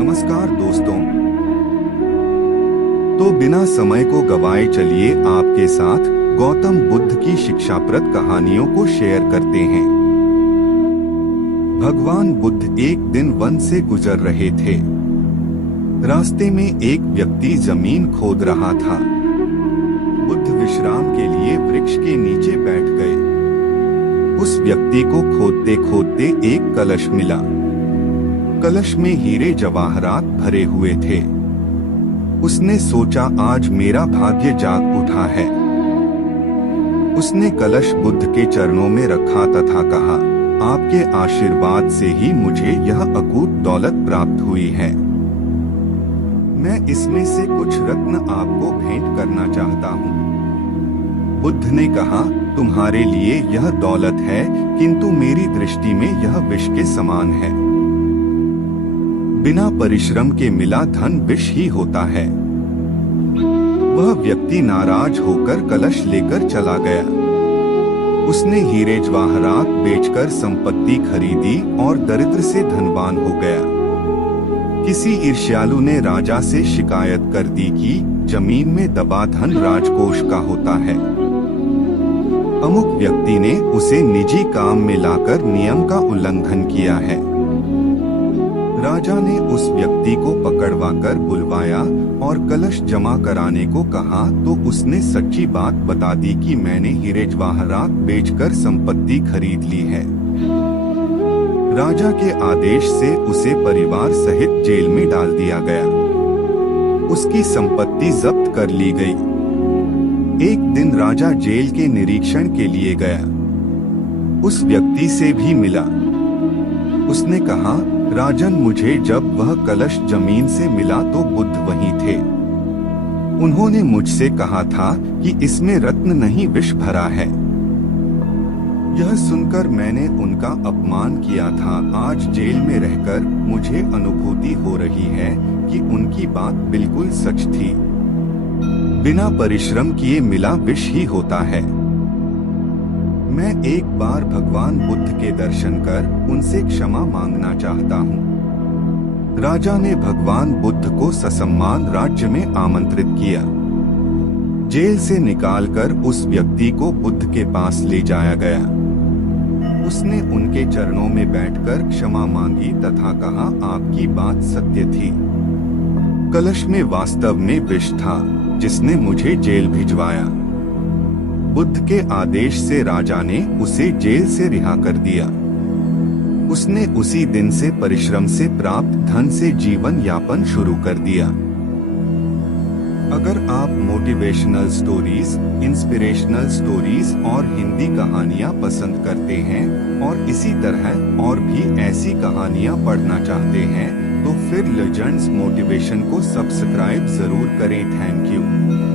नमस्कार दोस्तों। तो बिना समय को गवाए चलिए आपके साथ गौतम बुद्ध की शिक्षाप्रद कहानियों को शेयर करते हैं। भगवान बुद्ध एक दिन वन से गुजर रहे थे। रास्ते में एक व्यक्ति जमीन खोद रहा था। बुद्ध विश्राम के लिए वृक्ष के नीचे बैठ गए। उस व्यक्ति को खोदते खोदते एक कलश मिला। कलश में हीरे जवाहरात भरे हुए थे। उसने सोचा, आज मेरा भाग्य जाग उठा है। उसने कलश बुद्ध के चरणों में रखा तथा कहा, आपके आशीर्वाद से ही मुझे यह अकूत दौलत प्राप्त हुई है। मैं इसमें से कुछ रत्न आपको भेंट करना चाहता हूँ। बुद्ध ने कहा, तुम्हारे लिए यह दौलत है, किंतु मेरी दृष्टि में यह विष के समान है। बिना परिश्रम के मिला धन विष ही होता है। वह व्यक्ति नाराज होकर कलश लेकर चला गया। उसने हीरे जवाहरात बेचकर संपत्ति खरीदी और दरिद्र से धनवान हो गया। किसी ईर्ष्यालु ने राजा से शिकायत कर दी कि जमीन में दबा धन राजकोष का होता है। अमुक व्यक्ति ने उसे निजी काम में लाकर नियम का उल्लंघन किया है। राजा ने उस व्यक्ति को पकड़वाकर बुलवाया और कलश जमा कराने को कहा तो उसने सच्ची बात बता दी कि मैंने हीरे जवाहरात बेचकर संपत्ति खरीद ली है। राजा के आदेश से उसे परिवार सहित जेल में डाल दिया गया। उसकी संपत्ति जब्त कर ली गई। एक दिन राजा जेल के निरीक्षण के लिए गया। उस व्यक्ति से भी मिला। उसने कहा, राजन, मुझे जब वह कलश जमीन से मिला तो बुद्ध वहीं थे। उन्होंने मुझसे कहा था कि इसमें रत्न नहीं विष भरा है। यह सुनकर मैंने उनका अपमान किया था। आज जेल में रहकर मुझे अनुभूति हो रही है कि उनकी बात बिल्कुल सच थी। बिना परिश्रम किए मिला विष ही होता है। मैं एक बार भगवान बुद्ध के दर्शन कर उनसे क्षमा मांगना चाहता हूँ। राजा ने भगवान बुद्ध को ससम्मान राज्य में आमंत्रित किया। जेल से निकालकर उस व्यक्ति को बुद्ध के पास ले जाया गया। उसने उनके चरणों में बैठकर क्षमा मांगी तथा कहा, आपकी बात सत्य थी। कलश में वास्तव में विष था जिसने मुझे जेल भिजवाया। बुद्ध के आदेश से राजा ने उसे जेल से रिहा कर दिया। उसने उसी दिन से परिश्रम से प्राप्त धन से जीवन यापन शुरू कर दिया। अगर आप मोटिवेशनल स्टोरीज, इंस्पिरेशनल स्टोरीज और हिंदी कहानियाँ पसंद करते हैं और इसी तरह और भी ऐसी कहानियाँ पढ़ना चाहते हैं तो फिर लेजेंड्स मोटिवेशन को सब्सक्राइब जरूर करें। Thank you.